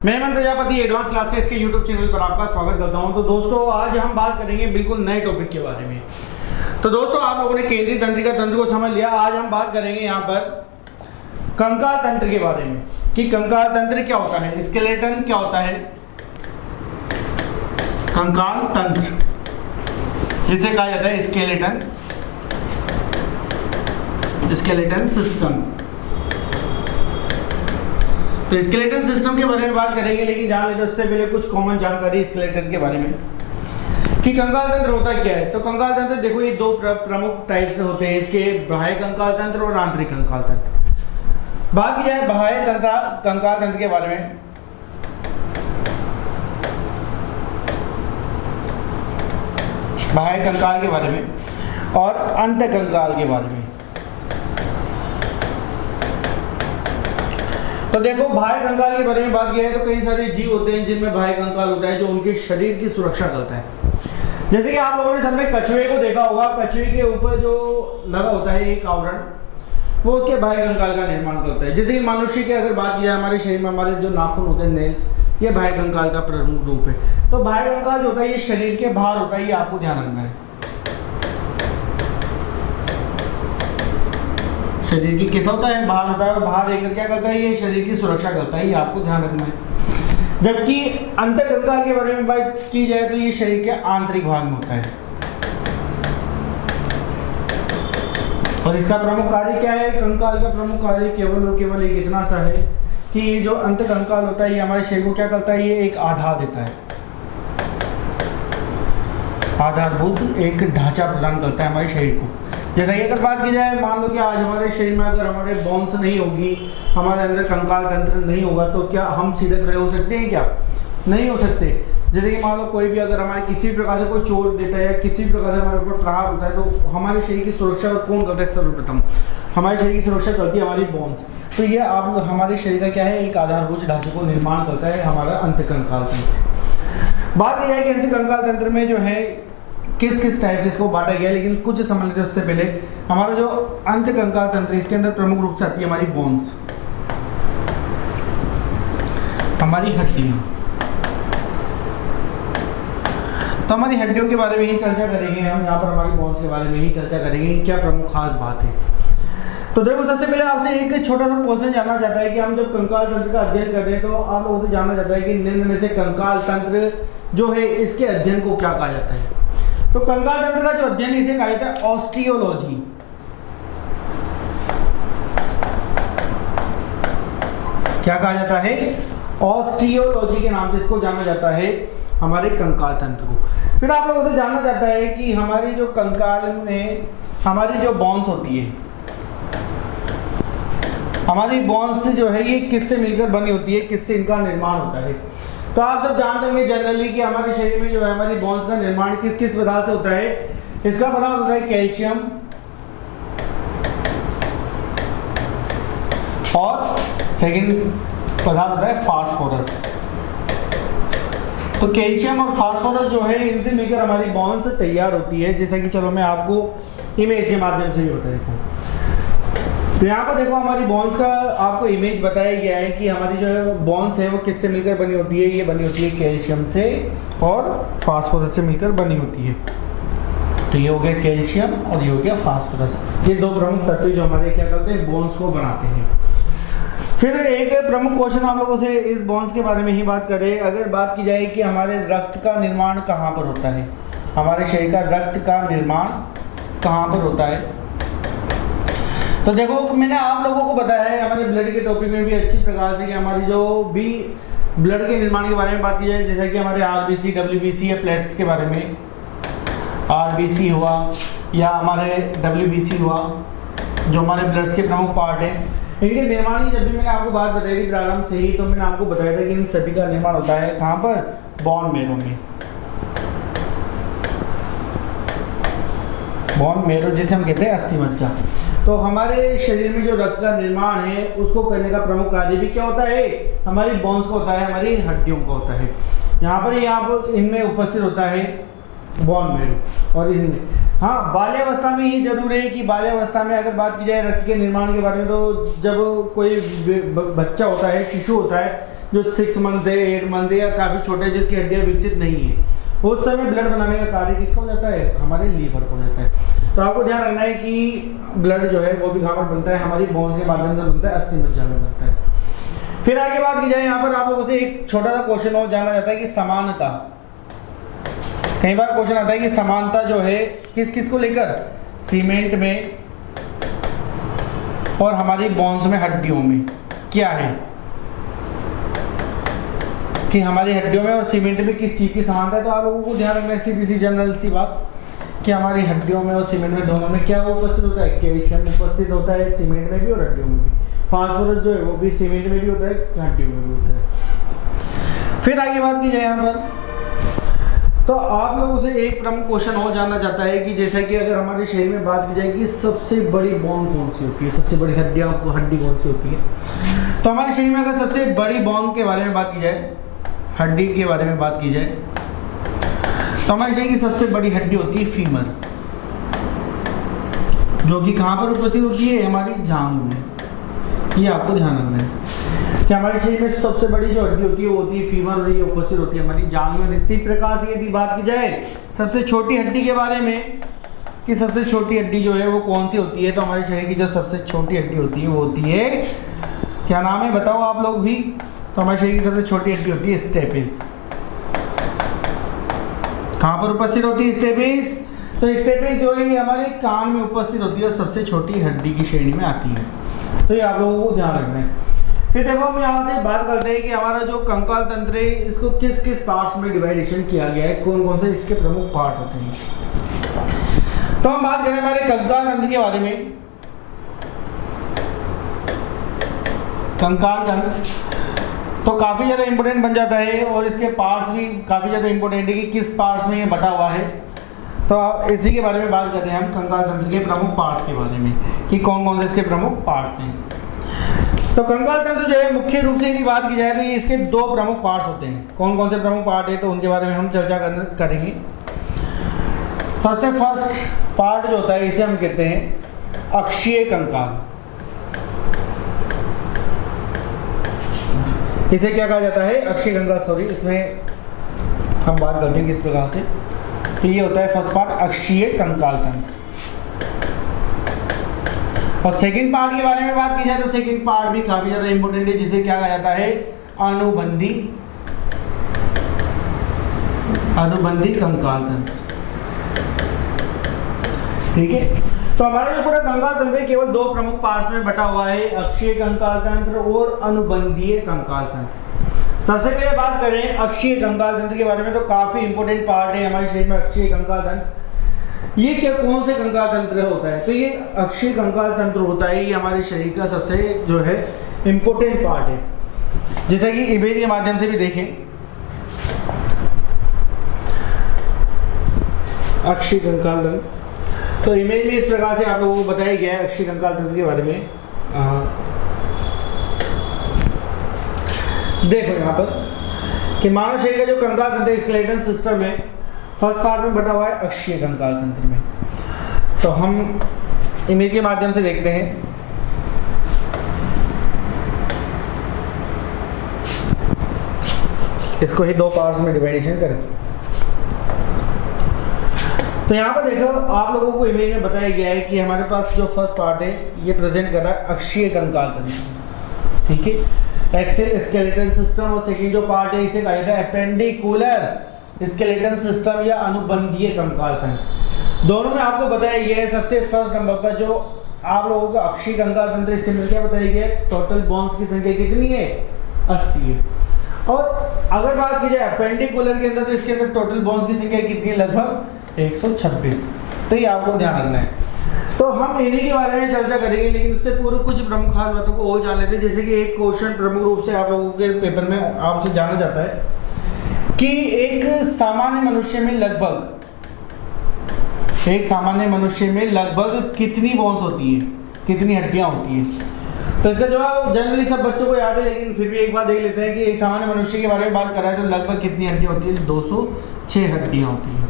मैं Hemant Prajapati advance classes के YouTube channel पर आपका स्वागत करता हूं। तो दोस्तों आज हम बात करेंगे बिल्कुल नए टॉपिक के बारे में। तो दोस्तों आप लोगों ने केंद्रीय तंत्रिका तंत्र को समझ लिया। आज हम बात करेंगे यहाँ पर कंकाल तंत्र के बारे में कि कंकाल तंत्र क्या होता है, स्केलेटन क्या होता है, कंकाल तंत्र जिसे कहा जाता है स्केलेटन सिस्टम। तो स्केलेटन सिस्टम के बारे में बात करेंगे, लेकिन जान लेते उससे पहले कुछ कॉमन जानकारी स्केलेटन के बारे में कि कंकाल तंत्र होता क्या है। तो कंकाल तंत्र देखो ये दो प्रमुख टाइप से होते हैं, इसके बाह्य कंकाल तंत्र और आंतरिक कंकाल तंत्र। बात की जाए बाह्य कंकाल तंत्र के बारे में, बाह्य कंकाल के बारे में और अंत कंकाल के बारे में। तो देखो बाह्य कंकाल के बारे में बात किया है तो कई सारे जीव होते हैं जिनमें बाह्य कंकाल होता है जो उनके शरीर की सुरक्षा करता है। जैसे कि आप लोगों ने सबने कछुए को देखा होगा, कछुए के ऊपर जो लगा होता है एक आवरण, वो उसके बाह्य कंकाल का निर्माण करता है। जैसे कि मनुष्य की अगर बात की जाए, हमारे शरीर में हमारे जो नाखून होते हैं, नेल्स, ये बाह्य कंकाल का प्रमुख रूप है। तो बाह्य कंकाल जो होता है ये शरीर के बाहर होता है, ये आपको ध्यान रखना है। शरीर की कैसा होता है, बाहर होता है, और बाहर रहकर क्या करता है, ये शरीर की सुरक्षा करता है, ये आपको ध्यान रखना है। जबकि अंत कंकाल के बारे में बात की जाए तो ये शरीर के आंतरिक भाग में होता है और इसका प्रमुख कार्य क्या है। कंकाल का प्रमुख कार्य केवल और केवल एक इतना सा है कि ये जो अंत कंकाल होता है ये हमारे शरीर को क्या करता है, ये एक आधार देता है, आधारभूत एक ढांचा प्रदान करता है हमारे शरीर को। जैसा कि अगर बात की जाए, मान लो कि आज हमारे शरीर में अगर हमारे बोन्स नहीं होगी, हमारे अंदर कंकाल तंत्र नहीं होगा, तो क्या हम सीधे खड़े हो सकते हैं? क्या नहीं हो सकते। जैसे कि मान लो कोई भी अगर हमारे किसी भी प्रकार से कोई चोट देता है या किसी भी प्रकार से हमारे ऊपर प्रहार होता है, तो हमारे शरीर की सुरक्षा कौन करता है? सर्वप्रथम हमारे शरीर की सुरक्षा करती है हमारी बोन्स। तो ये आप हमारे शरीर का क्या है, एक आधारभूत ढांचे को निर्माण करता है हमारा अंत कंकाल तंत्र। बात यह है कि अंत कंकाल तंत्र में जो है किस किस टाइप से इसको बांटा गया, लेकिन कुछ समझ लेते हैं उससे पहले। हमारा जो अंत कंकाल तंत्र इसके अंदर प्रमुख रूप से आती है हमारी बोन्स, हमारी हड्डियां। तो हमारी हड्डियों के बारे में ही चर्चा करेंगे हम यहाँ पर, हमारी बोन्स के बारे में ही चर्चा करेंगे, क्या प्रमुख खास बात है। तो देखो सबसे पहले आपसे एक छोटा सा क्वेश्चन जानना चाहता है कि हम जब कंकाल तंत्र का अध्ययन कर रहे हैं तो आप लोगों से जानना चाहता है कि निम्न में से कंकाल तंत्र जो है इसके अध्ययन को क्या कहा जाता है। तो कंकाल तंत्र का जो अध्ययन इसे कहा जाता है ऑस्टियोलॉजी। क्या कहा जाता है? ऑस्टियोलॉजी के नाम से इसको जाना जाता है हमारे कंकाल तंत्र को। फिर आप लोगों से जानना चाहता है कि हमारी जो कंकाल में हमारी जो बोन्स होती है, हमारी बोन्स जो है ये किससे मिलकर बनी होती है, किससे इनका निर्माण होता है। तो आप सब जानते होंगे जनरली कि हमारे शरीर में जो है हमारी बोन्स का निर्माण किस किस पदार्थ से होता है। इसका पदार्थ होता है कैल्शियम और सेकंड पदार्थ होता है फास्फोरस। तो कैल्शियम और फास्फोरस जो है इनसे मिलकर हमारी बोन्स तैयार होती है। जैसा कि चलो मैं आपको इमेज के माध्यम से भी बता देता हूँ। तो यहाँ पर देखो हमारी बोन्स का आपको इमेज बताया गया है कि हमारी जो बोन्स है वो किससे मिलकर बनी होती है। ये बनी होती है कैल्शियम से और फास्फोरस से मिलकर बनी होती है। तो ये हो गया कैल्शियम और ये हो गया फास्फोरस, ये दो प्रमुख तत्व जो हमारे क्या करते हैं, बोन्स को बनाते हैं। फिर एक प्रमुख क्वेश्चन आप लोगों से इस बोन्स के बारे में ही बात करें। अगर बात की जाए कि हमारे रक्त का निर्माण कहाँ पर होता है, हमारे शरीर का रक्त का निर्माण कहाँ पर होता है। तो देखो मैंने आप लोगों को बताया है हमारे ब्लड के टॉपिक में भी अच्छी प्रकार से कि हमारी जो भी ब्लड के निर्माण के बारे में बात की जाए, जैसा कि हमारे आरबीसी, डब्ल्यूबीसी या प्लेट्स के बारे में, आरबीसी हुआ या हमारे डब्ल्यूबीसी हुआ, जो हमारे ब्लड के प्रमुख पार्ट हैं, इनके निर्माण की जब भी मैंने आपको बात बताई थी प्रारंभ से ही, तो मैंने आपको बताया था कि इन सभी का निर्माण होता है कहाँ पर, बोन मेरो में। बोन मेरो जिसे हम कहते हैं अस्थि मज्जा। तो हमारे शरीर में जो रक्त का निर्माण है उसको करने का प्रमुख कार्य भी क्या होता है, हमारी बोन्स को होता है, हमारी हड्डियों को होता है। यहाँ पर इनमें उपस्थित होता है बोन मेरो और इनमें। हाँ, बाल्यावस्था में ये जरूर है कि बाल्यावस्था में अगर बात की जाए रक्त के निर्माण के बारे में, तो जब कोई बच्चा होता है, शिशु होता है, जो 6 मंथ है, 8 मंथ है या काफ़ी छोटे जिसकी हड्डियाँ विकसित नहीं है, उस समय ब्लड बनाने का कार्य किसका हो जाता है? हमारे लीवर को हो जाता है। तो आपको ध्यान रखना है कि ब्लड जो है वो भी कहाँ पर बनता है? हमारी बोन्स के माध्यम से बनता है, अस्थि मज्जा में बनता है। फिर आगे बात की जाए, यहाँ पर आप लोगों से एक छोटा सा क्वेश्चन और जाना जाता है कि समानता। कई बार क्वेश्चन आता है कि समानता जो है किस किस को लेकर? सीमेंट में और हमारी बोन्स में, हड्डियों में क्या है कि हमारी हड्डियों में और सीमेंट में किस चीज़ की समानता है। तो आप लोगों को ध्यान रखना है सीधी सी जनरल सी बात कि हमारी हड्डियों में और सीमेंट में दोनों में क्या उपस्थित होता है? कैल्शियम उपस्थित होता है सीमेंट में भी और हड्डियों में भी। फास्फोरस जो है वो भी सीमेंट में भी होता है, हड्डियों में भी होता है। फिर आगे बात की जाए यहाँ पर, तो आप लोगों से एक प्रमुख क्वेश्चन और जानना चाहता है कि जैसा कि अगर हमारे शरीर में बात की जाए कि सबसे बड़ी बोन कौन सी होती है, सबसे बड़ी हड्डी कौन सी होती है। तो हमारे शरीर में अगर सबसे बड़ी बोन के बारे में बात की जाए, हड्डी के बारे में बात की जाए, तो हमारे शरीर की सबसे बड़ी हड्डी होती है फीमर, जो कि कहाँ पर उपस्थित होती है? हमारी जांघ में। ये आपको ध्यान रखना है कि हमारे शरीर में सबसे बड़ी जो हड्डी होती है वो होती है फीमर, और ये उपस्थित होती है हमारी जांघ में। इसी प्रकार से यदि बात की जाए सबसे छोटी हड्डी के बारे में कि सबसे छोटी हड्डी जो है वो कौन सी होती है, तो हमारे शरीर की जो सबसे छोटी हड्डी होती है वो होती है, क्या नाम है बताओ आप लोग भी? तो हमारे शरीर की सबसे छोटी हड्डी होती है स्टेपिस। कहाँ पर उपस्थित होती है स्टेपिस? तो स्टेपिस जो है हमारे कान में उपस्थित होती है और सबसे छोटी हड्डी की श्रेणी में आती है। तो ये आप लोगों को ध्यान रखना है। फिर देखो हम यहाँ से बात करते हैं कि हमारा जो कंकाल तंत्र है इसको किस किस पार्ट्स में डिवाइडेशन किया गया है, कौन कौन से इसके प्रमुख पार्ट होते हैं। तो हम बात करें हमारे कंकाल तंत्र के बारे में। कंकाल तंत्र तो काफ़ी ज़्यादा इंपॉर्टेंट बन जाता है और इसके पार्ट्स भी काफ़ी ज़्यादा इंपॉर्टेंट है कि किस पार्ट्स में ये बटा हुआ है। तो इसी के बारे में बात कर रहे हैं हम, कंकाल तंत्र के प्रमुख पार्ट्स के बारे में कि कौन कौन से इसके प्रमुख पार्ट्स हैं। तो कंकाल तंत्र जो है मुख्य रूप से यदि बात की जाए तो ये इसके दो प्रमुख पार्ट्स होते हैं। कौन कौन से प्रमुख पार्ट है तो उनके बारे में हम चर्चा करेंगे। सबसे फर्स्ट पार्ट जो होता है इसे हम कहते हैं अक्षीय कंकाल। इसे क्या कहा जाता है? अक्षीय कंकाल। सॉरी, इसमें हम बात करते हैं किस प्रकार से। तो ये होता है फर्स्ट पार्ट अक्षीय कंकाल तंत्र। और सेकंड पार्ट के बारे में बात की जाए तो सेकंड पार्ट भी काफी ज्यादा इंपॉर्टेंट है, जिसे क्या कहा जाता है? अनुबंधी कंकाल तंत्र। ठीक है, तो हमारा जो पूरा कंकाल तंत्र केवल दो प्रमुख पार्ट्स में बटा हुआ है, अक्षीय कंकाल तंत्र और अनुबंधीय कंकाल तंत्र। सबसे पहले बात करें अक्षीय कंकाल तंत्र के बारे में, तो काफी इंपॉर्टेंट पार्ट है हमारे शरीर में अक्षीय कंकाल तंत्र। ये क्या कौन से कंकाल तंत्र होता है? तो ये अक्षीय कंकाल तंत्र होता है, ये हमारे शरीर का सबसे जो है इंपॉर्टेंट पार्ट है। जैसा कि इमेज के माध्यम से भी देखें, अक्षीय कंकाल तंत्र तो इमेज में इस प्रकार से आप लोगों को बताया गया है अक्षीय कंकाल तंत्र के बारे में। देखो यहाँ पर कि मानव शरीर का जो कंकाल तंत्र स्केलेटन सिस्टम है, फर्स्ट पार्ट में बटा हुआ है अक्षीय कंकाल तंत्र में। तो हम इमेज के माध्यम से देखते हैं। इसको ही दो पार्ट्स में डिवाइडेशन करके। तो यहाँ पर देखो आप लोगों को इमेज में बताया गया है कि हमारे पास जो फर्स्ट पार्ट है ये प्रेजेंट कर रहा है अक्षीय कंकाल तंत्र। ठीक है, एक्सेल स्केलेटन सिस्टम, और सेकंड जो पार्ट है इसे कहा जाता है एपेंडिकुलर स्केलेटन सिस्टम या अनुबंधीय कंकाल तंत्र। दोनों में आपको बताया गया है सबसे फर्स्ट नंबर पर जो आप लोगों का अक्षीय कंकाल तंत्र, इसके अंदर क्या बताया गया है? टोटल बोन्स की संख्या कितनी है? 80 है। और अगर बात की जाए एपेंडिकुलर के अंदर तो इसके अंदर टोटल बोन्स की संख्या कितनी है? लगभग 126। तो ये आपको ध्यान रखना है। तो हम इन्हीं के बारे में चर्चा करेंगे, लेकिन उससे पूर्व कुछ प्रमुख खास बातों को और जान लेते हैं। जैसे कि एक क्वेश्चन प्रमुख रूप से आप लोगों के पेपर में आपसे जाना जाता है कि एक सामान्य मनुष्य में लगभग कितनी बोन्स होती है, कितनी हड्डियां होती हैं? तो इसका जवाब जनरली सब बच्चों को याद है, लेकिन फिर भी एक बार देख लेते हैं कि एक सामान्य मनुष्य के बारे में बात कर रहा है तो लगभग कितनी हड्डियां होती है? 206 हड्डियां होती हैं।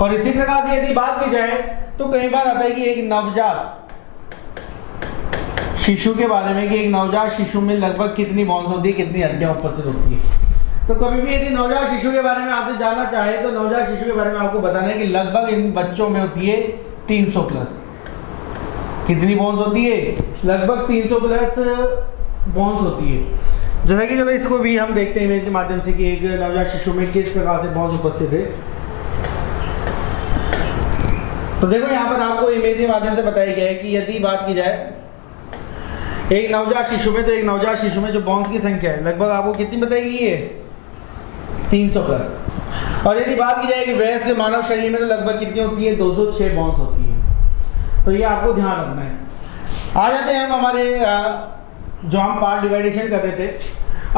और इसी प्रकार से यदि बात की जाए तो कई बार आता है कि एक नवजात शिशु के बारे में कि एक नवजात शिशु में लगभग कितनी बॉन्स होती है, कितनी हड्डियां उपस्थित होती है। तो कभी भी यदि नवजात शिशु के बारे में आपसे जानना चाहे तो नवजात शिशु के बारे में आपको बताना है कि लगभग इन बच्चों में होती है 300 प्लस। कितनी बॉन्स होती है? लगभग 300 प्लस बॉन्स होती है। जैसा कि चलो इसको भी हम देखते हैं इमेज के माध्यम से कि एक नवजात शिशु में किस प्रकार से बॉन्स उपस्थित है। तो देखो यहाँ पर आपको इमेज के माध्यम से बताया गया है कि यदि बात की जाए एक नवजात शिशु में, तो एक नवजात शिशु में जो बॉन्स की संख्या है लगभग आपको कितनी बताएगी है? 300 प्लस। और यदि बात की जाए कि वयस्क मानव शरीर में तो लगभग कितनी होती है? 206 बॉन्स होती है। तो ये आपको ध्यान रखना है। आ जाते हैं हम हमारे जो हम पार्ट डिवाइडेशन कर रहे थे,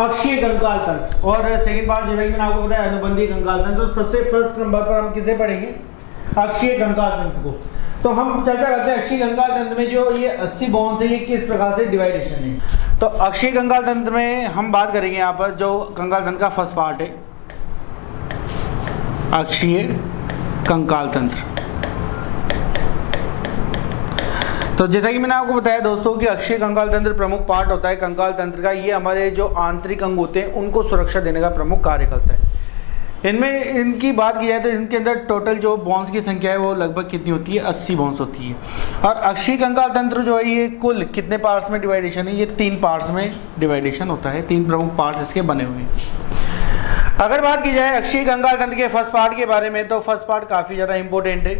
अक्षीय कंकाल तंत्र और सेकंड पार्ट, जैसा कि मैंने आपको बताया अनुबंधीय कंकाल तंत्र। तो सबसे फर्स्ट नंबर पर हम किसे पढ़ेंगे? अक्षीय कंकाल तंत्र को। तो हम चर्चा करते हैं अक्षीय कंकाल तंत्र में जो ये 80 बॉन्स है ये किस प्रकार से डिवाइडेशन है। तो अक्षीय कंकाल तंत्र में हम बात करेंगे यहाँ पर जो कंकाल तंत्र का फर्स्ट पार्ट है, अक्षीय कंकाल तंत्र। तो जैसा कि मैंने आपको बताया दोस्तों कि अक्षीय कंकाल तंत्र प्रमुख पार्ट होता है कंकाल तंत्र का। ये हमारे जो आंतरिक अंग होते हैं उनको सुरक्षा देने का प्रमुख कार्य करता है। इनमें इनकी बात की जाए तो इनके अंदर टोटल जो बॉन्स की संख्या है वो लगभग कितनी होती है? 80 बॉन्स होती है। और अक्षीय कंकाल तंत्र जो है ये कुल कितने पार्ट्स में डिवाइडेशन है? ये 3 पार्ट्स में डिवाइडेशन होता है। 3 प्रमुख पार्ट्स इसके बने हुए हैं। अगर बात की जाए अक्षीय कंकाल तंत्र के फर्स्ट पार्ट के बारे में तो फर्स्ट पार्ट काफ़ी ज़्यादा इंपॉर्टेंट है।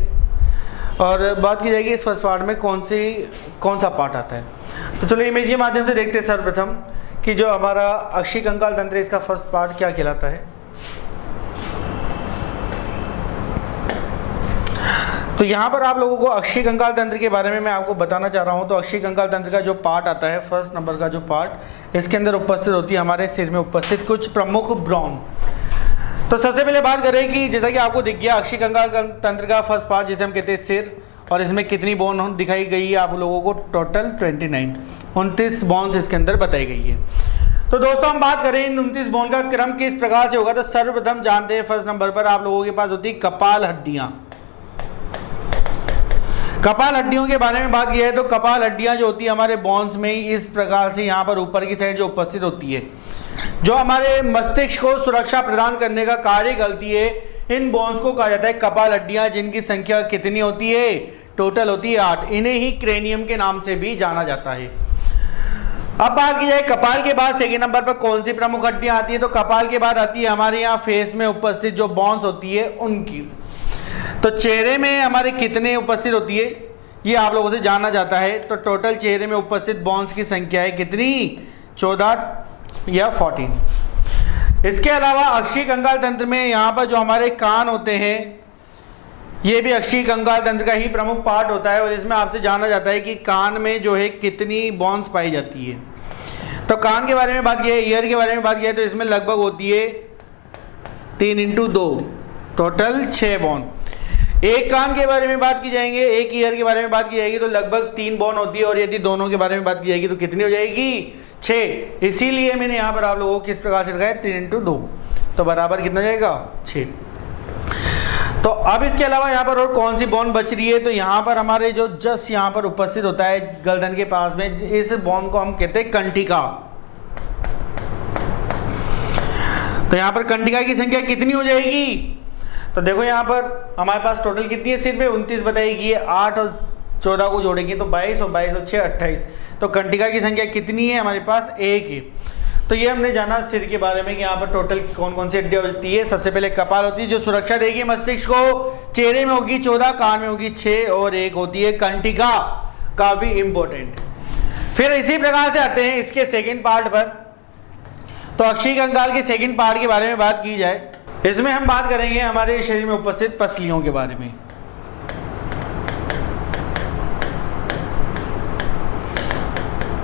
और बात की जाएगी इस फर्स्ट पार्ट में कौन सा पार्ट आता है। तो चलो इमेज के माध्यम से देखते हैं सर्वप्रथम कि जो हमारा अक्षीय कंकाल तंत्र है इसका फर्स्ट पार्ट क्या कहलाता है। तो यहाँ पर आप लोगों को अक्षीय कंकाल तंत्र के बारे में मैं आपको बताना चाह रहा हूँ। तो अक्षीय कंकाल तंत्र का जो पार्ट आता है, फर्स्ट नंबर का जो पार्ट, इसके अंदर उपस्थित होती है हमारे सिर में उपस्थित कुछ प्रमुख ब्रॉन। तो सबसे पहले बात करें कि जैसा कि आपको दिख गया अक्षीय कंकाल तंत्र का फर्स्ट पार्ट जिसे हम कहते हैं सिर, और इसमें कितनी बोन दिखाई गई है आप लोगों को? टोटल 29 बॉन्स इसके अंदर बताई गई है। तो दोस्तों हम बात करें इन 29 बोन का क्रम किस प्रकार से होगा। तो सर्वप्रथम जानते हैं फर्स्ट नंबर पर आप लोगों के पास होती है कपाल हड्डियां। कपाल हड्डियों के बारे में बात की है तो कपाल हड्डियां जो होती है हमारे बॉन्स में इस प्रकार से यहाँ पर ऊपर की साइड जो उपस्थित होती है, जो हमारे मस्तिष्क को सुरक्षा प्रदान करने का कार्य करती है। इन बॉन्स को कहा जाता है कपाल हड्डियां, जिनकी संख्या कितनी होती है? टोटल होती है 8। इन्हें ही क्रेनियम के नाम से भी जाना जाता है। अब बात की जाए कपाल के बाद सेकेंड नंबर पर कौन सी प्रमुख हड्डियां आती है। तो कपाल के बाद आती है हमारे यहाँ फेस में उपस्थित जो बॉन्स होती है उनकी। तो चेहरे में हमारे कितने उपस्थित होती है ये आप लोगों से जानना जाता है। तो टोटल चेहरे में उपस्थित बॉन्स की संख्या है कितनी? 14 या 14। इसके अलावा अक्षीय कंकाल तंत्र में यहाँ पर जो हमारे कान होते हैं ये भी अक्षीय कंकाल तंत्र का ही प्रमुख पार्ट होता है। और इसमें आपसे जाना जाता है कि कान में जो है कितनी बॉन्स पाई जाती है। तो कान के बारे में बात की है, ईयर के बारे में बात की है तो इसमें लगभग होती है 3×2, टोटल 6 बॉन। एक कान के बारे में बात की जाएंगे, एक ईयर के बारे में बात की जाएगी तो लगभग 3 बॉन होती है। और यदि दोनों के बारे में बात की जाएगी तो कितनी हो जाएगी? 6। इसीलिए मैंने यहाँ पर आप लोगों को किस प्रकार से रखा है? 3×2, तो बराबर कितना हो जाएगा? 6। तो अब इसके अलावा यहाँ पर और कौन सी बॉन बच रही है। तो यहाँ पर हमारे जो जस्ट यहाँ पर उपस्थित होता है गर्दन के पास में, इस बॉन को हम कहते हैं कंटिका। तो यहाँ पर कंटिका की संख्या कितनी हो जाएगी? तो देखो यहाँ पर हमारे पास टोटल कितनी है? सिर में 29 बताई गई है। 8 और 14 को जोड़ेंगे तो 22 और 22 और 6 28। तो कंटिका की संख्या कितनी है? हमारे पास 1 है। तो ये हमने जाना सिर के बारे में कि यहाँ पर टोटल कौन कौन सी हड्डियाँ होती है। सबसे पहले कपाल होती है जो सुरक्षा देगी मस्तिष्क को। चेहरे में होगी 14, कान में होगी 6 और एक होती है कंटिका, काफी इंपॉर्टेंट। फिर इसी प्रकार से आते हैं इसके सेकेंड पार्ट पर। तो अक्षीय कंकाल के सेकेंड पार्ट के बारे में बात की जाए, इसमें हम बात करेंगे हमारे शरीर में उपस्थित पसलियों के बारे में।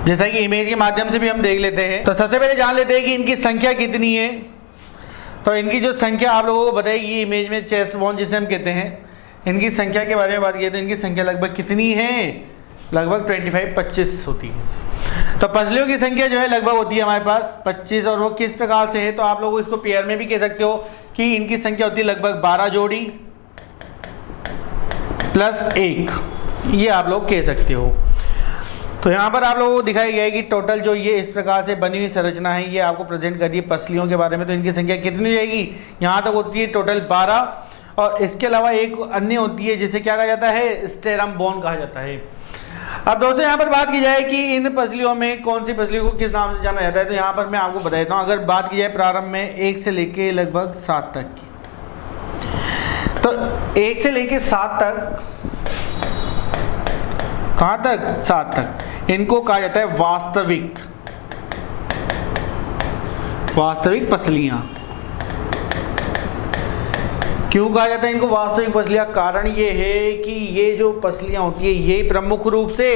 जैसा कि इमेज के माध्यम से भी हम देख लेते हैं। तो सबसे पहले जान लेते हैं कि इनकी संख्या कितनी है। तो इनकी जो संख्या आप लोगों को बताएगी इमेज में, चेस्ट बोन जिसे हम कहते हैं, इनकी संख्या के बारे में बात की तो इनकी संख्या लगभग कितनी है? लगभग 25 होती है। तो पसलियों की संख्या जो है लगभग होती है हमारे पास 25। और वो किस प्रकार से है तो आप लोग इसको पेयर में भी कह सकते हो कि इनकी संख्या होती है लगभग 12 जोड़ी +1, ये आप लोग कह सकते हो। तो यहाँ पर आप लोगों को दिखाया गया है कि टोटल जो ये इस प्रकार से बनी हुई संरचना है ये आपको प्रेजेंट कर रही है पसलियों के बारे में। तो इनकी संख्या कितनी हो जाएगी, यहाँ तक होती है टोटल 12, और इसके अलावा एक अन्य होती है जिसे क्या कहा जाता है, स्टेरम बोन कहा जाता है। अब दोस्तों यहाँ पर बात की जाए कि इन पसलियों में कौन सी पसलियों को किस नाम से जाना जाता है, तो यहाँ पर मैं आपको बता देता हूँ। अगर बात की जाए प्रारंभ में 1 से लेके लगभग 7 तक की, तो 1 से लेके 7 तक, कहाँ तक, 7 तक, इनको कहा जाता है वास्तविक पसलियां। क्यों कहा जाता है इनको वास्तविक पसलियां, कारण ये है कि ये जो पसलियां होती है ये प्रमुख रूप से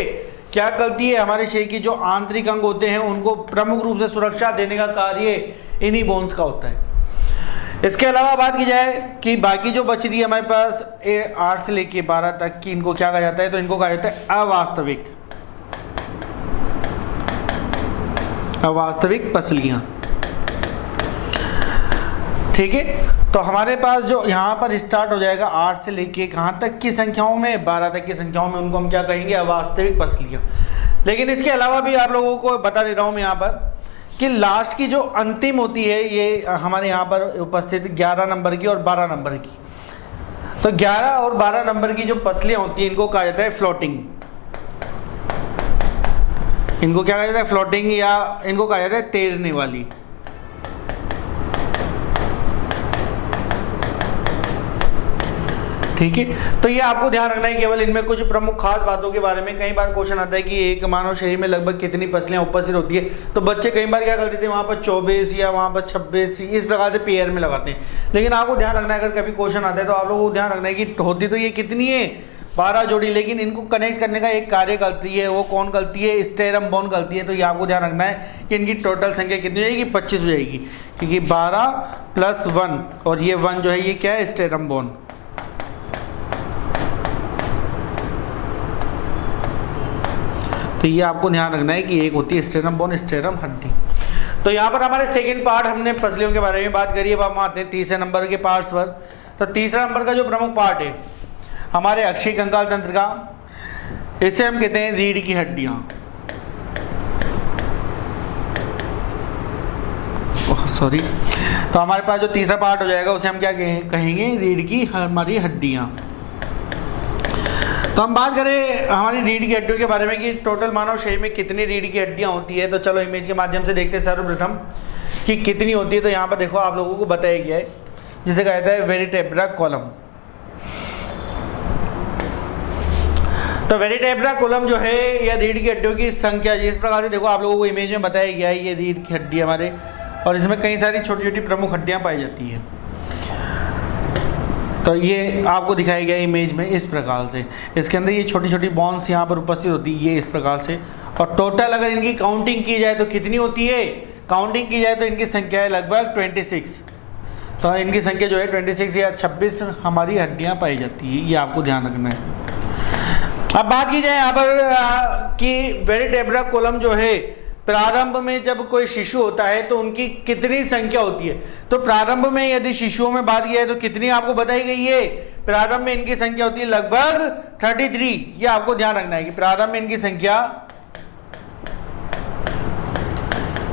क्या करती है, हमारे शरीर की जो आंतरिक अंग होते हैं उनको प्रमुख रूप से सुरक्षा देने का कार्य इन्हीं बोन्स का होता है। इसके अलावा बात की जाए कि बाकी जो बच रही है हमारे पास 8 से लेके 12 तक की, इनको क्या कहा जाता है, तो इनको कहा जाता है अवास्तविक पसलियां। ठीक है, तो हमारे पास जो यहाँ पर स्टार्ट हो जाएगा 8 से लेके कहाँ तक की संख्याओं में, 12 तक की संख्याओं में, उनको हम क्या कहेंगे, अवास्तविक पसलियां। लेकिन इसके अलावा भी आप लोगों को बता देता हूँ मैं यहाँ पर कि लास्ट की जो अंतिम होती है ये हमारे यहाँ पर उपस्थित 11 नंबर की और 12 नंबर की। तो 11 और 12 नंबर की जो पसलियां होती हैं इनको कहा जाता है फ्लोटिंग। इनको क्या कहा जाता है, फ्लोटिंग, या इनको कहा जाता है तैरने वाली। ठीक है, तो ये आपको ध्यान रखना है केवल इनमें कुछ प्रमुख खास बातों के बारे में। कई बार क्वेश्चन आता है कि एक मानव शरीर में लगभग कितनी पसलियां उपस्थित होती है, तो बच्चे कई बार क्या करते थे, वहां पर 24 या वहां पर 26 इस प्रकार से पेयर में लगाते हैं। लेकिन आपको ध्यान रखना है, अगर कभी क्वेश्चन आता है तो आप लोगों को ध्यान रखना है कि होती तो ये कितनी है, 12 जोड़ी, लेकिन इनको कनेक्ट करने का एक कार्य करती है, वो कौन करती है, स्टेरम बोन करती है। तो ये आपको ध्यान रखना है कि इनकी टोटल संख्या कितनी हो जाएगी, 25 हो जाएगी, क्योंकि 12 + 1 और ये 1 जो है ये क्या है, स्टेरम बोन। तो ये आपको ध्यान रखना है कि एक होती है स्टेरम बोन, स्टेरम हड्डी। तो यहाँ पर हमारे सेकंड पार्ट हमने पसलियों के बारे में बात करी। अब हम आते हैं तीसरे नंबर के पार्ट्स पर। तो तीसरा नंबर का जो प्रमुख पार्ट है हमारे अक्षीय कंकाल तंत्र का, इसे हम कहते हैं रीढ़ की हड्डियां। सॉरी, तो हमारे पास जो तीसरा पार्ट हो जाएगा उसे हम क्या कहेंगे, रीढ़ की हमारी हड्डियां। तो हम बात करें हमारी रीढ़ की हड्डियों के बारे में कि टोटल मानव शरीर में कितनी रीढ़ की हड्डियां होती है। तो चलो इमेज के माध्यम से देखते हैं सर्वप्रथम कि कितनी होती है। तो यहाँ पर देखो आप लोगों को बताया गया है, जिसे कहा जाता है वेरिटेब्रा कॉलम। तो वेरिटेब्रा कॉलम जो है या रीढ़ की हड्डियों की संख्या जिस प्रकार से देखो आप लोगों को इमेज में बताया गया है, ये रीढ़ की हड्डी हमारे, और इसमें कई सारी छोटी छोटी प्रमुख हड्डियां पाई जाती हैं। तो ये आपको दिखाया गया इमेज में इस प्रकार से, इसके अंदर ये छोटी छोटी बॉन्स यहाँ पर उपस्थित होती है, ये इस प्रकार से। और टोटल अगर इनकी काउंटिंग की जाए तो कितनी होती है, काउंटिंग की जाए तो इनकी संख्या है लगभग 26। तो इनकी संख्या जो है 26 या 26 हमारी हड्डियाँ पाई जाती है, ये आपको ध्यान रखना है। अब बात की जाए यहाँ पर कि वेरिटेब्रा कॉलम जो है प्रारंभ में जब कोई शिशु होता है तो उनकी कितनी संख्या होती है। तो प्रारंभ में यदि शिशुओं में बात की जाए तो कितनी आपको बताई गई है, प्रारंभ में इनकी संख्या होती है लगभग 33। ये आपको ध्यान रखना है कि प्रारंभ में इनकी संख्या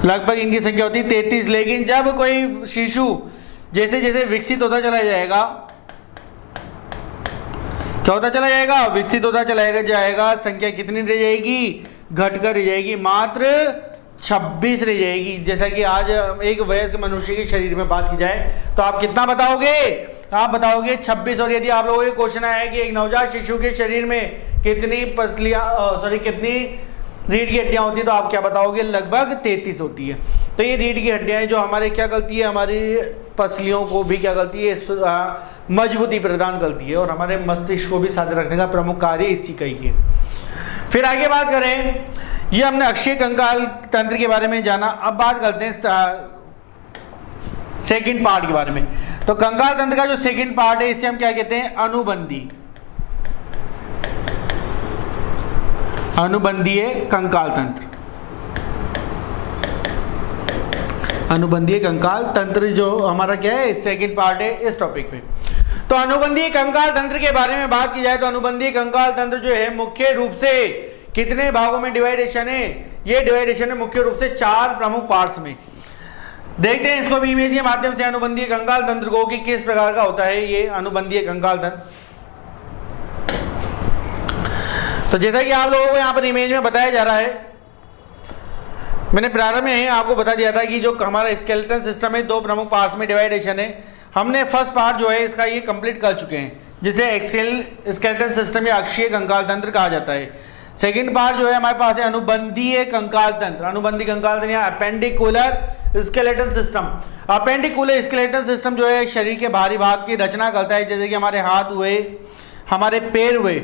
लगभग होती है 33। लेकिन जब कोई शिशु जैसे जैसे विकसित होता चला जाएगा, क्या होता चला जाएगा, विकसित होता चला जाएगा, संख्या कितनी रह जाएगी, घटकर रह जाएगी, मात्र 26 रह जाएगी। जैसा कि आज एक वयस्क मनुष्य के शरीर में बात की जाए तो आप कितना बताओगे, आप बताओगे 26। और यदि आप लोगों को क्वेश्चन आया है कि एक नवजात शिशु के शरीर में कितनी कितनी रीढ़ की हड्डियां होती है, तो आप क्या बताओगे, लगभग 33 होती है। तो ये रीढ़ की हड्डियां जो हमारे क्या करती है, हमारी पसलियों को भी क्या करती है, मजबूती प्रदान करती है, और हमारे मस्तिष्क को भी साथ रखने का प्रमुख कार्य इसी का ही है। फिर आगे बात करें, ये हमने अक्षीय कंकाल तंत्र के बारे में जाना। अब बात करते हैं सेकंड पार्ट के बारे में। तो कंकाल तंत्र का जो सेकंड पार्ट है इसे हम क्या कहते हैं, अनुबंधीय कंकाल तंत्र। अनुबंधीय कंकाल तंत्र जो हमारा क्या है, सेकंड पार्ट है इस टॉपिक पे। तो अनुबंधीय कंकाल तंत्र के बारे में बात की जाए तो अनुबंधीय कंकाल तंत्र जो है मुख्य रूप से कितने भागों में डिवाइडेशन है? ये डिवाइडेशन है मुख्य रूप से 4 प्रमुख पार्ट्स में। देखते हैं इसको भी इमेज के माध्यम से अनुबंधीय कंकाल तंत्र को कि किस प्रकार का होता है ये अनुबंधीय कंकाल तंत्र। तो जैसा कि आप लोगों को यहाँ पर इमेज में बताया जा रहा है, मैंने प्रारंभ में आपको बता दिया था कि जो हमारा स्केलेटन सिस्टम है 2 प्रमुख पार्ट्स में डिवाइडेशन है। हमने फर्स्ट पार्ट जो है इसका ये कंप्लीट कर चुके हैं, जिसे एक्सियल स्केलेटन सिस्टम या अक्षीय कंकाल तंत्र कहा जाता है। सेकंड पार्ट जो है हमारे पास है अनुबंधीय कंकाल तंत्र। अनुबंधीय कंकाल तंत्र या appendicular skeleton system. Appendicular skeleton system जो है शरीर के बाहरी भाग की रचना करता है, जैसे कि हमारे हाथ हुए, हमारे पैर हुए,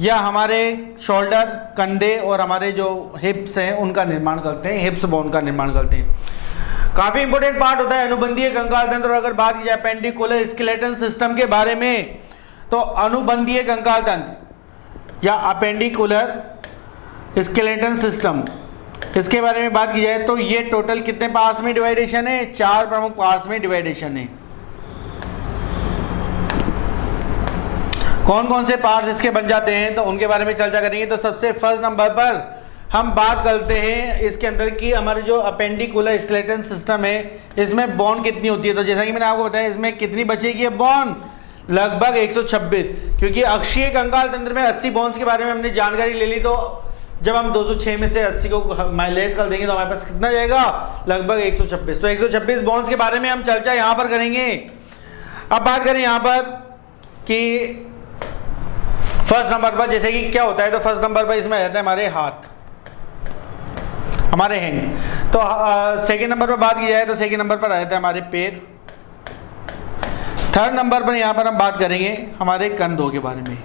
या हमारे शोल्डर, कंधे और हमारे जो हिप्स हैं उनका निर्माण करते हैं, हिप्स बोन का निर्माण करते हैं। काफी इंपॉर्टेंट पार्ट होता है अनुबंधीय कंकाल तंत्र। और अगर बात की जाए अपेंडिकुलर स्केलेटन सिस्टम के बारे में, तो अनुबंधीय कंकाल तंत्र या अपेंडिकुलर स्केलेटन सिस्टम, इसके बारे में बात की जाए तो ये टोटल कितने पार्ट्स में डिवाइडेशन है? 4 प्रमुख पार्ट्स में डिवाइडेशन है। कौन कौन से पार्ट्स इसके बन जाते हैं तो उनके बारे में चर्चा करेंगे। तो सबसे फर्स्ट नंबर पर हम बात करते हैं इसके अंदर की हमारे जो अपेंडिकुलर स्केलेटन सिस्टम है, इसमें बॉन कितनी होती है। तो जैसा कि मैंने आपको बताया, इसमें कितनी बचेगी बॉन? लगभग 126, क्योंकि अक्षीय कंकाल तंत्र में 80 बॉन्स के बारे में हमने जानकारी ले ली। तो जब हम 206 में से 80 को माइलेज कर देंगे तो हमारे पास कितना जाएगा? लगभग 126। तो 126 बॉन्स के बारे में हम चर्चा यहाँ पर करेंगे। अब बात करें यहाँ पर कि फर्स्ट नंबर पर जैसे कि क्या होता है, तो फर्स्ट नंबर पर इसमें रहता है हमारे हाथ, हमारे हैंड। तो सेकंड नंबर पर बात की जाए तो सेकंड नंबर पर रहता है हमारे पैर। थर्ड नंबर पर यहाँ पर हम बात करेंगे हमारे कंधों के बारे में,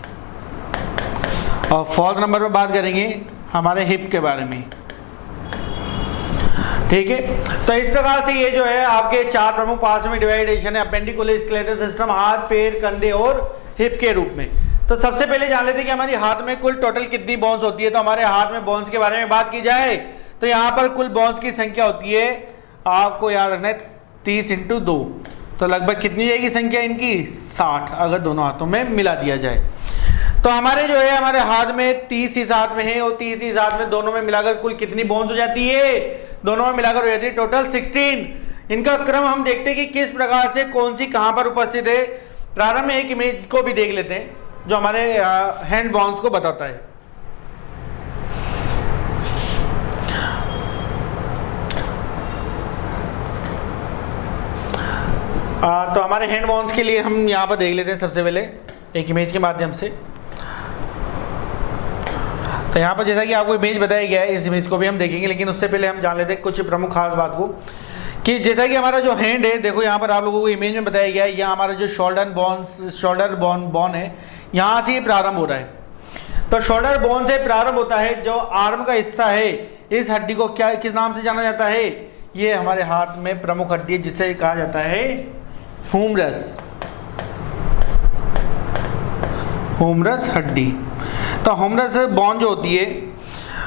और फोर्थ नंबर पर बात करेंगे हमारे हिप के बारे में। ठीक है, तो इस प्रकार से ये जो है आपके 4 प्रमुख पार्ट्स में डिवाइडेशन है अपेंडिकुलर स्केलेटन सिस्टम, हाथ, पैर, कंधे और हिप के रूप में। तो सबसे पहले जान लेते हैं कि हमारे हाथ में कुल टोटल कितनी बोन्स होती है। तो हमारे हाथ में बोन्स के बारे में बात की जाए तो यहाँ पर कुल बोन्स की संख्या होती है, आपको याद रखना है 30 × 2। तो लगभग कितनी जाएगी संख्या इनकी? 60, अगर दोनों हाथों में मिला दिया जाए। तो हमारे जो है हमारे हाथ में 30 इस हाथ में है और 30 इस हाथ में, दोनों में मिलाकर कुल कितनी बोन्स हो जाती है? दोनों में मिलाकर हो जाती है टोटल 16। इनका क्रम हम देखते हैं कि किस प्रकार से कौन सी कहां पर उपस्थित है। प्रारंभ में एक इमेज को भी देख लेते हैं जो हमारे हैंड बोन्स को बताता है। तो हमारे हैंड बोन्स के लिए हम यहाँ पर देख लेते हैं सबसे पहले एक इमेज के माध्यम से। तो यहाँ पर जैसा कि आपको इमेज बताया गया है, इस इमेज को भी हम देखेंगे, लेकिन उससे पहले हम जान लेते हैं कुछ प्रमुख खास बात को कि जैसा कि हमारा जो हैंड है, देखो यहाँ पर आप लोगों को इमेज में बताया गया है, यहाँ हमारा जो शोल्डर बोन है, यहाँ से ये प्रारंभ हो रहा है। तो शोल्डर बोन से प्रारंभ होता है। जो आर्म का हिस्सा है, इस हड्डी को क्या किस नाम से जाना जाता है? ये हमारे हाथ में प्रमुख हड्डी है जिसे कहा जाता है ह्यूमरस हड्डी। तो ह्यूमरस बोन जो होती है,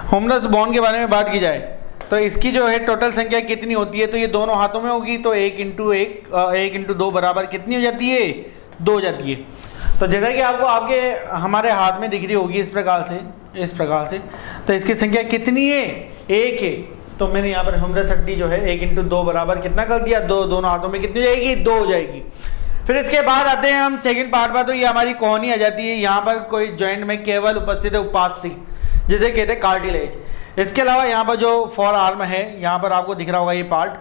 ह्यूमरस बोन के बारे में बात की जाए तो इसकी जो है टोटल संख्या कितनी होती है? तो ये दोनों हाथों में होगी, तो 1 × 2 बराबर कितनी हो जाती है? 2 हो जाती है। तो जैसा कि आपको आपके हमारे हाथ में दिख रही होगी इस प्रकार से, तो इसकी संख्या कितनी है? 1 है। तो मैंने यहाँ पर ह्यूमरस हड्डी जो है 1 × 2 बराबर कितना कर दिया? 2। दोनों हाथों में कितनी हो जाएगी? 2 हो जाएगी। फिर इसके बाद आते हैं हम सेकंड पार्ट पर। तो ये हमारी कोहनी आ जाती है। यहाँ पर कोई जॉइंट में केवल उपस्थित है उपास्थि, जिसे कहते हैं कार्टिलेज। इसके अलावा यहाँ पर जो फोर आर्म है, यहाँ पर आपको दिख रहा होगा ये पार्ट,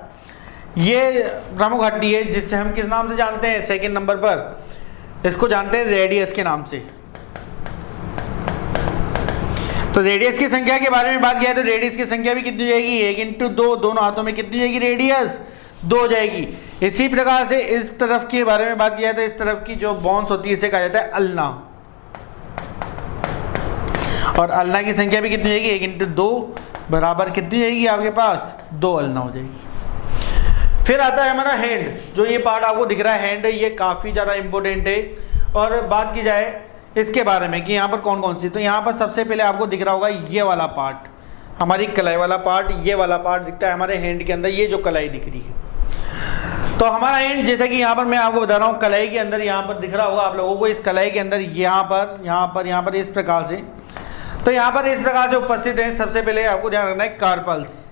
ये प्रमुख हड्डी है जिससे हम किस नाम से जानते हैं? सेकंड नंबर पर इसको जानते हैं रेडियस के नाम से। तो रेडियस की संख्या के बारे में बात किया तो रेडियस की संख्या भी कितनी हो जाएगी? 1 × 2। दोनों हाथों में कितनी जाएगी रेडियस? 2 हो जाएगी। इसी प्रकार से इस तरफ के बारे में बात किया तो इस तरफ की जो बोन्स होती है इसे कहा जाता है अल्ना, और अल्ना की संख्या भी कितनी जाएगी? 1 × 2 बराबर कितनी जाएगी आपके पास? 2 अल्ना हो जाएगी। फिर आता है हमारा हैंड। जो ये पार्ट आपको दिख रहा है हैंड, ये काफ़ी ज़्यादा इंपॉर्टेंट है। और बात की जाए इसके बारे में कि यहाँ पर कौन कौन सी, तो यहाँ पर सबसे पहले आपको दिख रहा होगा ये वाला पार्ट, हमारी कलाई वाला पार्ट, ये वाला पार्ट दिखता है हमारे हैंड के अंदर, ये जो कलाई दिख रही है। तो हमारा हैंड जैसा कि यहाँ पर मैं आपको बता रहा हूँ कलाई के अंदर, यहाँ पर दिख रहा होगा आप लोगों को, इस कलाई के अंदर यहाँ पर इस प्रकार से। तो यहाँ पर इस प्रकार से उपस्थित है। सबसे पहले आपको ध्यान रखना है कार्पल्स,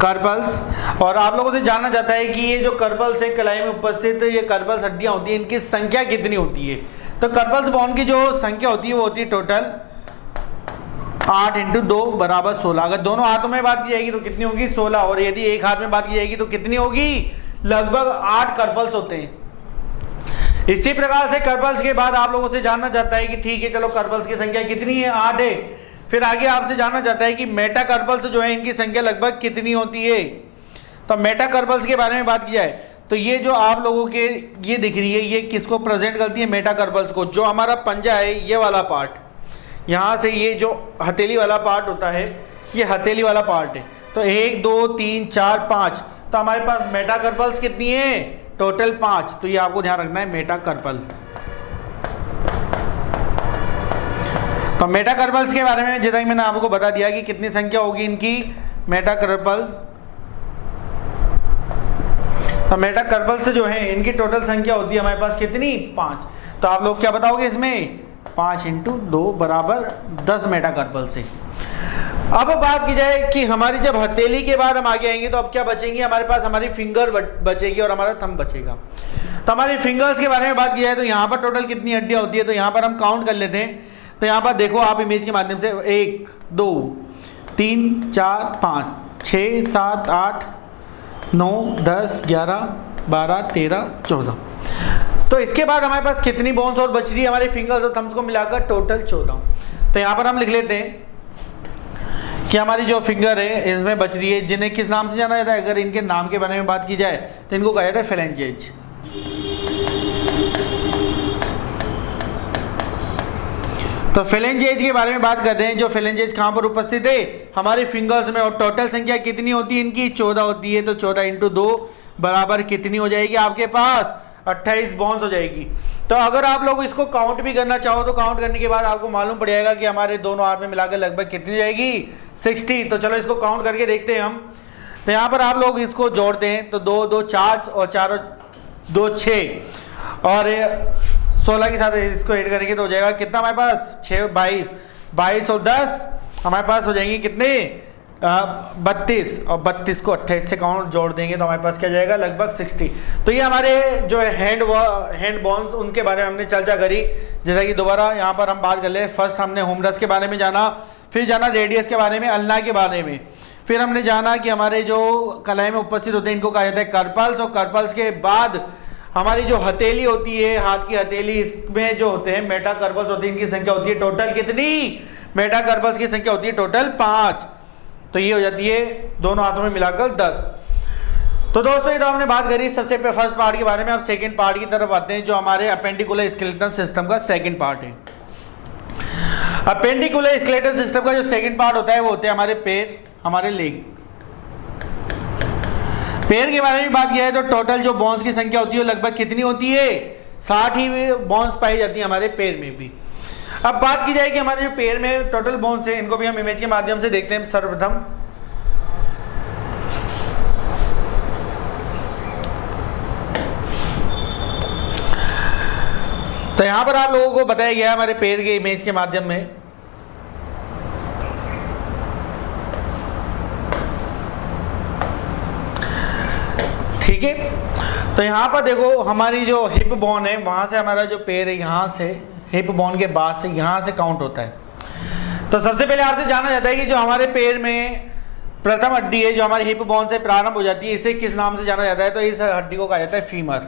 कार्पल्स। और आप लोगों से जानना चाहता है कि ये जो कार्पल्स है कलाई में उपस्थित ये कार्पल्स हड्डियां होती है, इनकी संख्या कितनी होती है। तो कार्पल्स बॉन की जो संख्या होती है वो होती है टोटल 8 × 2 = 16। अगर दोनों हाथों में बात की जाएगी तो कितनी होगी 16, और यदि एक हाथ में बात की जाएगी तो कितनी होगी, लगभग 8 कार्पल्स होते हैं। इसी प्रकार से कार्पल्स के बाद आप लोगों से जानना चाहता है कि ठीक है चलो कार्पल्स की संख्या कितनी है, 8 है। फिर आगे आपसे जानना चाहता है कि मेटाकार्पल्स जो है इनकी संख्या लगभग कितनी होती है। तो मेटाकार्पल्स के बारे में बात की जाए तो ये जो आप लोगों के ये दिख रही है ये किसको प्रेजेंट करती है, मेटाकार्पल्स को। जो हमारा पंजा है ये वाला पार्ट, यहाँ से ये जो हथेली वाला पार्ट होता है ये हथेली वाला पार्ट है। तो 1 2 3 4 5, तो हमारे पास मेटाकार्पल्स कितनी है, टोटल 5। तो ये आपको ध्यान रखना है मेटाकार्पल। तो मेटाकार्पल्स के बारे में जैसा कि मैंने आपको बता दिया कि कितनी संख्या होगी इनकी मेटाकार्पल। तो मेटाकार्पल्स जो है इनकी टोटल संख्या होती है हमारे पास कितनी, 5। तो आप लोग क्या बताओगे इसमें, 5 × 2 = 10 मेटाकार्पल्स है। अब बात की जाए कि हमारी जब हथेली के बाद हम आगे आएंगे तो अब क्या बचेंगे हमारे पास, हमारी फिंगर बचेगी और हमारा थंब बचेगा। तो हमारी फिंगर्स के बारे में बात की जाए तो यहाँ पर टोटल कितनी हड्डियां होती है, तो यहाँ पर हम काउंट कर लेते हैं। तो यहाँ पर देखो आप इमेज के माध्यम से 1 2 3 4 5 6 7 8 9 10 11 12 13 14। तो इसके बाद हमारे पास कितनी बोन्स और बच रही है हमारे फिंगर्स और थंब्स को मिलाकर, टोटल 14। तो यहाँ पर हम लिख लेते हैं कि हमारी जो फिंगर है इसमें बच रही है, जिन्हें किस नाम से जाना जाता है। अगर इनके नाम के बारे में बात की जाए तो इनको कहा जाता है फेलेंजेज। तो फेलेंजेज के बारे में बात करते हैं। जो फेलेंजेज कहाँ पर उपस्थित है, हमारे फिंगर्स में। और टोटल संख्या कितनी होती है इनकी, 14 होती है। तो 14 × 2 बराबर कितनी हो जाएगी आपके पास, 28 बोन्स हो जाएगी। तो अगर आप लोग इसको काउंट भी करना चाहो तो काउंट करने के बाद आपको मालूम पड़ जाएगा कि हमारे दोनों हाथ में मिलाकर लगभग कितनी जाएगी, 60। तो चलो इसको काउंट करके देखते हैं हम। तो यहाँ पर आप लोग इसको जोड़ते हैं तो 2 2 4 और 4 2 6 और 16 के साथ इसको ऐड करेंगे तो हो जाएगा कितना हमारे पास, 6 22 22 और 10 हमारे पास हो जाएंगे कितने, 32। और 32 को 28 से काउंट जोड़ देंगे तो हमारे पास क्या जाएगा, लगभग 60। तो ये हमारे जो है हैंड बोन्स उनके बारे में हमने चर्चा करी। जैसा कि दोबारा यहाँ पर हम बात कर ले, फर्स्ट हमने हुमरस के बारे में जाना, फिर जाना रेडियस के बारे में, अल्ना के बारे में, फिर हमने जाना कि हमारे जो कलाई में उपस्थित होते हैं इनको कहा जाता है कार्पल्स। और कार्पल्स के बाद हमारी जो हथेली होती है, हाथ की हथेली, इसमें जो होते हैं मेटाकार्पल्स होते हैं, इनकी संख्या होती है टोटल कितनी, मेटाकार्पल्स की संख्या होती है टोटल 5। तो ये हो जाती है दोनों हाथों में मिलाकर 10। तो दोस्तों ये तो हमने बात करी सबसे फर्स्ट पार्ट के बारे में। अब सेकंड पार्ट की तरफ आते हैं जो हमारे अपेंडिकुलर स्केलेटल सिस्टम का सेकंड पार्ट है। अपेंडिकुलर स्केलेटल सिस्टम का जो सेकंड पार्ट होता है वो होते हैं हमारे पैर, हमारे लेग। पैर के बारे में बात किया है तो टोटल जो बोन्स की संख्या होती है लगभग कितनी होती है, 60 ही बोन्स पाई जाती है हमारे पैर में भी। अब बात की जाए कि हमारे जो पैर में टोटल बोन्स है इनको भी हम इमेज के माध्यम से देखते हैं। सर्वप्रथम तो यहां पर आप लोगों को बताया गया हमारे पैर के इमेज के माध्यम में। ठीक है, तो यहां पर देखो हमारी जो हिप बोन है वहां से हमारा जो पैर है यहां से हिप बोन के बाद से यहां से काउंट होता है। तो सबसे पहले आपसे जानना जाता है कि जो हमारे पैर में प्रथम हड्डी है जो हमारी हिप बोन से प्रारंभ हो जाती है इसे किस नाम से जाना जाता है, तो इस हड्डी को कहा जाता है फीमर,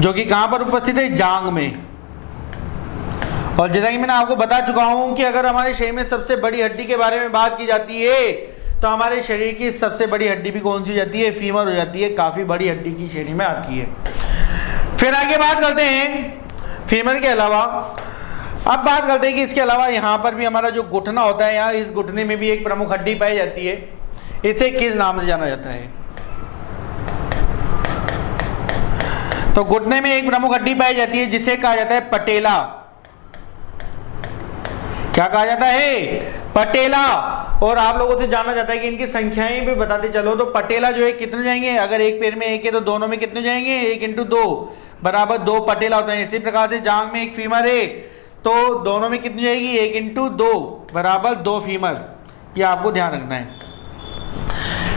जो कि कहां पर उपस्थित है, जांग में। और जैसा कि मैंने आपको बता चुका हूं कि अगर हमारे शरीर में सबसे बड़ी हड्डी के बारे में बात की जाती है तो हमारे शरीर की सबसे बड़ी हड्डी भी कौन सी हो जाती है, फीमर हो जाती है। काफी बड़ी हड्डी की श्रेणी में आती है। फिर आगे बात करते हैं फीमर के अलावा। अब बात करते हैं कि इसके अलावा यहाँ पर भी हमारा जो घुटना होता है, यहाँ इस घुटने में भी एक प्रमुख हड्डी पाई जाती है। इसे किस नाम से जाना जाता है, तो घुटने में एक प्रमुख हड्डी पाई जाती है जिसे कहा जाता है पटेला। क्या कहा जाता है, पटेला। और आप लोगों से जानना चाहता है कि इनकी संख्याएं भी बताते चलो। तो पटेला जो है कितने जाएंगे, अगर एक पैर में एक है तो दोनों में कितने जाएंगे, 1 इंटू 2 बराबर 2 पटेला होता है। इसी प्रकार से जांग में एक फीमर है तो दोनों में कितनी जाएगी, 1 इंटू 2 बराबर 2 फीमर। ये आपको ध्यान रखना है।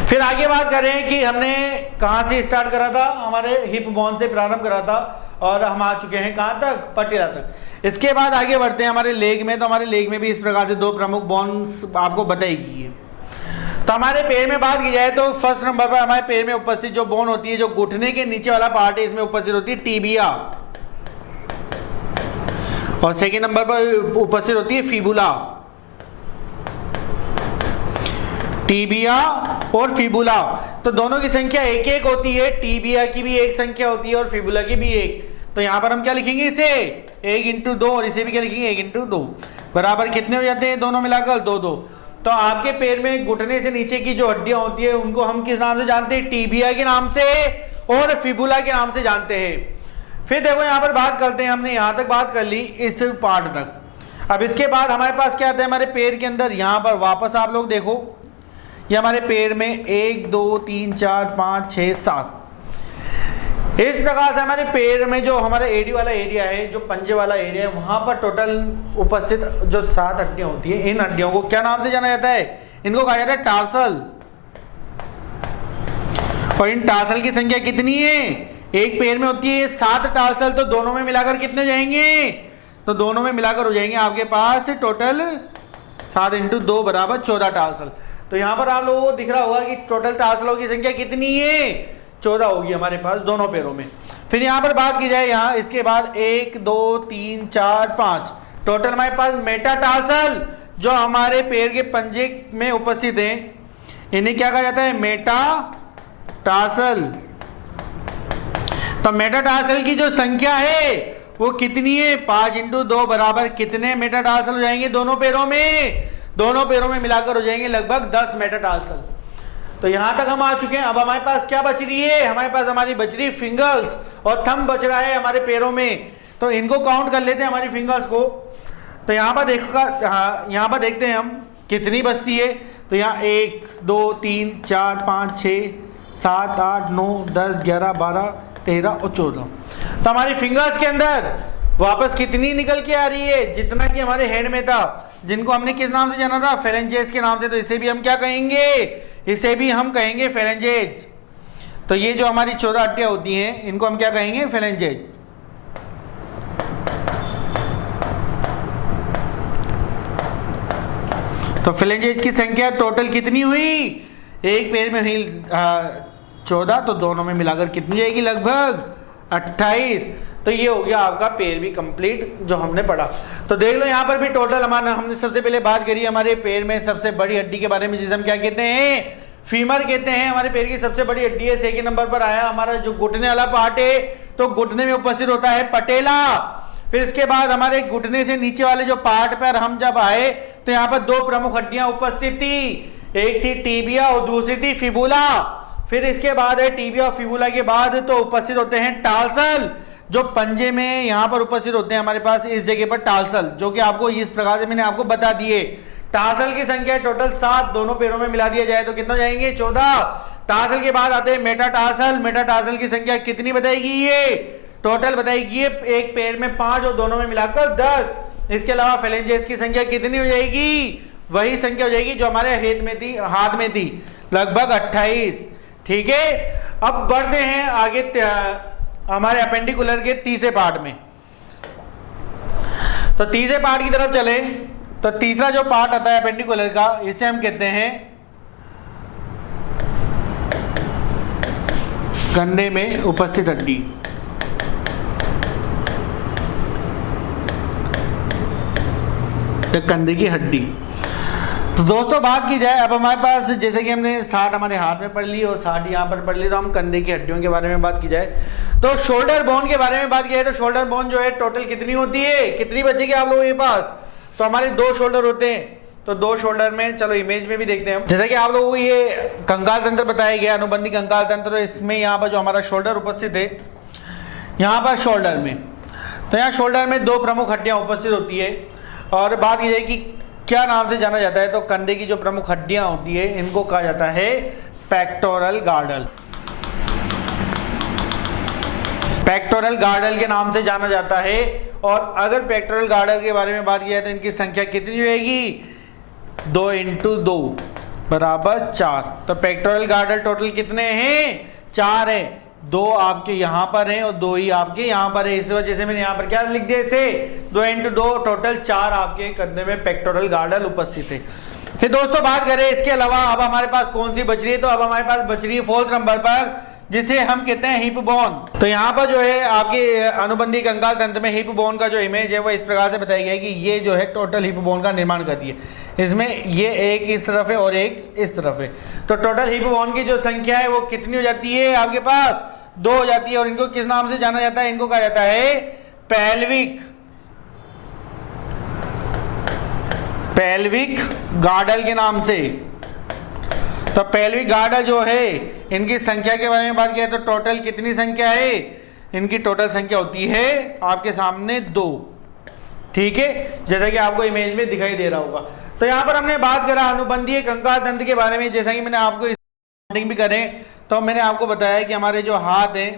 फिर आगे बात करें कि हमने कहां से स्टार्ट करा था, हमारे हिप बोन से प्रारंभ करा था और हम आ चुके हैं कहां तक, पटेला तक। इसके बाद आगे बढ़ते हैं हमारे लेग में। तो हमारे लेग में भी इस प्रकार से 2 प्रमुख बोन्स आपको बताएगी है। तो हमारे पैर में बात की जाए तो फर्स्ट नंबर पर हमारे पैर में उपस्थित जो बोन होती है, जो घुटने के नीचे वाला पार्ट है, इसमें उपस्थित होती है टीबिया, और सेकेंड नंबर पर उपस्थित होती है फिबुला। टीबिया और फिबुला, तो दोनों की संख्या 1-1 होती है। टीबिया की भी 1 संख्या होती है और फिबुला की भी 1। तो यहां पर हम क्या लिखेंगे, इसे 1 इंटू 2, और इसे भी क्या लिखेंगे, 1 इंटू 2 बराबर कितने हो जाते हैं, दोनों मिलाकर 2-2। तो आपके पैर में घुटने से नीचे की जो हड्डियां होती है उनको हम किस नाम से जानते हैं, टीबिया के नाम से और फिबुला के नाम से जानते हैं। फिर देखो यहां पर बात करते हैं, हमने यहां तक बात कर ली इस पार्ट तक। अब इसके बाद हमारे पास क्या आता है, हमारे पैर के अंदर यहां पर वापस आप लोग देखो, ये हमारे पैर में 1 2 3 4 5 6 7 इस प्रकार से हमारे पैर में जो हमारा एडी वाला एरिया है, जो पंजे वाला एरिया है, वहां पर टोटल उपस्थित जो 7 हड्डियां होती है, इन हड्डियों को क्या नाम से जाना जाता है, इनको कहा जाता है टार्सल। और इन टार्सल की संख्या कितनी है, एक पैर में होती है 7 टार्सल, तो दोनों में मिलाकर कितने जाएंगे, तो दोनों में मिलाकर हो जाएंगे आपके पास टोटल 7 इंटू 2 बराबर 14 टार्सल। तो यहां पर आप लोगों को दिख रहा होगा कि टोटल टार्सलों की संख्या कितनी है, 14 होगी हमारे पास दोनों पैरों में। फिर यहां पर बात की जाए, यहां इसके बाद 1 2 3 4 5 टोटल हमारे पास मेटाटार्सल जो हमारे पैर के पंजे में उपस्थित हैं, इन्हें क्या कहा जाता है, मेटाटार्सल। तो मेटाटार्सल की जो संख्या है वो कितनी है, 5 इंटू 2 बराबर कितने मेटाटार्सल हो जाएंगे, दोनों पैरों में मिलाकर हो जाएंगे लगभग 10 मेटाटार्सल। तो यहां तक हम आ चुके हैं। अब हमारे पास क्या बच रही है, हमारे पास हमारी बच रही फिंगर्स और थंब बच रहा है हमारे पैरों में। तो इनको काउंट कर लेते हैं हमारी फिंगर्स को। तो यहाँ पर यहाँ पर देखते हैं हम कितनी बचती है। तो यहाँ 1 2 3 4 5 6 7 8 9 10 11 12 13 और 14। तो हमारी फिंगर्स के अंदर वापस कितनी निकल के आ रही है, जितना कि हमारे हैंड में था, जिनको हमने किस नाम से जाना था, फेरेंजेस के नाम से। तो इसे भी हम क्या कहेंगे, इसे भी हम कहेंगे फेरेंजेज। तो ये जो हमारी 14 हड्डियां होती हैं, इनको हम क्या कहेंगे, फेरेंजेज। तो फेरेंजेज की संख्या टोटल कितनी हुई, एक पैर में हुई 14, तो दोनों में मिलाकर कितनी जाएगी, लगभग 28। तो ये हो गया आपका पैर भी कंप्लीट जो हमने पढ़ा। तो देख लो यहाँ पर भी टोटल हमने सबसे पहले बात करी हमारे पैर में सबसे बड़ी हड्डी के बारे में, जिसे हम क्या कहते हैं, फीमर कहते हैं। हमारे पैर की सबसे बड़ी हड्डी है। सेकंड नंबर पर आया हमारा जो घुटने वाला पार्ट है, तो घुटने में उपस्थित होता है पटेला। फिर इसके बाद हमारे घुटने से नीचे वाले जो पार्ट पर हम जब आए तो यहाँ पर 2 प्रमुख हड्डियां उपस्थित थी, एक थी टीबिया और दूसरी थी फिबुला। फिर इसके बाद है टीबिया और फिबुला के बाद तो उपस्थित होते हैं टार्सल, जो पंजे में यहाँ पर उपस्थित होते हैं हमारे पास इस जगह पर टार्सल, जो कि आपको इस प्रकार से मैंने आपको बता दिए। टार्सल की संख्या टोटल 7, दोनों पैरों में मिला दिया जाए तो कितना जाएंगे, 14। टार्सल के बाद आते हैं मेटाटार्सल। मेटाटार्सल की संख्या कितनी बताएगी, ये टोटल बताएगी एक पैर में 5 और दोनों में मिलाकर 10। इसके अलावा फेलेंजेस की संख्या कितनी हो जाएगी, वही संख्या हो जाएगी जो हमारे हाथ में थी लगभग 28। ठीक है, अब बढ़ते हैं आगे हमारे अपेंडिकुलर के तीसरे पार्ट में। तो तीसरे पार्ट की तरफ चले तो तीसरा जो पार्ट आता है अपेंडिकुलर का, इसे हम कहते हैं कंधे में उपस्थित हड्डी। कंधे की हड्डी। तो दोस्तों बात की जाए, अब हमारे पास जैसे कि हमने 60 हमारे हाथ में पढ़ ली और 60 यहाँ पर पढ़ ली, तो हम कंधे की हड्डियों के बारे में बात की जाए तो शोल्डर बोन के बारे में बात की जाए तो शोल्डर बोन जो है टोटल कितनी होती है, कितनी बचेगी आप लोगों के पास। तो हमारे 2 शोल्डर होते हैं, तो 2 शोल्डर में चलो इमेज में भी देखते हैं। जैसा कि आप लोगों को ये कंकाल तंत्र बताया गया, अनुबंधी कंकाल तंत्र, तो इसमें यहाँ पर जो हमारा शोल्डर उपस्थित है, यहाँ पर शोल्डर में, तो यहाँ शोल्डर में 2 प्रमुख हड्डियां उपस्थित होती है। और बात की जाए कि क्या नाम से जाना जाता है? तो कंधे की जो प्रमुख हड्डियां होती है इनको कहा जाता है पेक्टोरल गार्डल। पेक्टोरल गार्डल के नाम से जाना जाता है। और अगर पेक्टोरल गार्डल के बारे में बात की जाए तो इनकी संख्या कितनी होगी? 2 × 2 = 4। तो पेक्टोरल गार्डल टोटल कितने हैं? 4 है। 2 आपके यहां पर हैं और 2 ही आपके यहां पर है। इस वजह से मैंने यहां पर क्या लिख दिया इसे? 2 × 2 टोटल 4 आपके कंधे में पेक्टोरल गार्डल उपस्थित है। फिर दोस्तों बात करें इसके अलावा अब हमारे पास कौन सी बच रही है? तो अब हमारे पास बच रही है 4th नंबर पर, जिसे हम कहते हैं हिप बोन। तो यहाँ पर जो है आपके अनुबंधी कंकाल तंत्र में हिप बोन का जो इमेज है वो इस प्रकार से बताया गया है कि ये जो है टोटल हिप बोन का निर्माण करती है। इसमें ये एक इस तरफ है और एक इस तरफ है। तो टोटल हिप बोन की जो संख्या है वो कितनी हो जाती है आपके पास? 2 हो जाती है। और इनको किस नाम से जाना जाता है? इनको कहा जाता है पेल्विक गार्डल के नाम से। तो पेल्विक गार्डल जो है इनकी संख्या के बारे में बात किया तो टोटल कितनी संख्या है? इनकी टोटल संख्या होती है आपके सामने 2। ठीक है, जैसा कि आपको इमेज में दिखाई दे रहा होगा। तो यहाँ पर हमने बात करा अनुबंधीय कंकाल तंत्र के बारे में। जैसा कि मैंने आपको भी करें तो मैंने आपको बताया कि हमारे जो हाथ हैं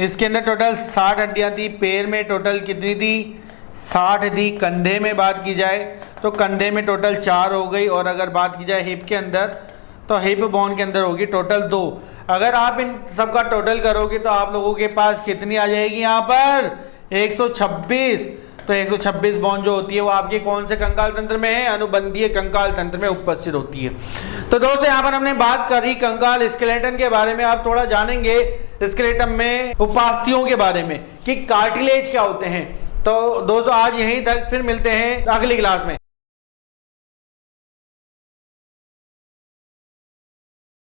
इसके अंदर टोटल 60 हड्डियाँ थी। पैर में टोटल कितनी थी? 60 थी। कंधे में बात की जाए तो कंधे में टोटल 4 हो गई। और अगर बात की जाए हिप के अंदर तो हिप बोन के अंदर होगी टोटल 2। अगर आप इन सबका टोटल करोगे तो आप लोगों के पास कितनी आ जाएगी? यहाँ पर 126। तो 126 बोन जो होती है वो आपके कौन से कंकाल तंत्र में है? अनुबंधीय कंकाल तंत्र में उपस्थित होती है। तो दोस्तों यहाँ पर हमने बात करी कंकाल स्केलेटन के बारे में। आप थोड़ा जानेंगे स्केलेटन में उपास्थियों के बारे में कि कार्टिलेज क्या होते हैं। तो दोस्तों आज यहीं तक, फिर मिलते हैं अगली क्लास में।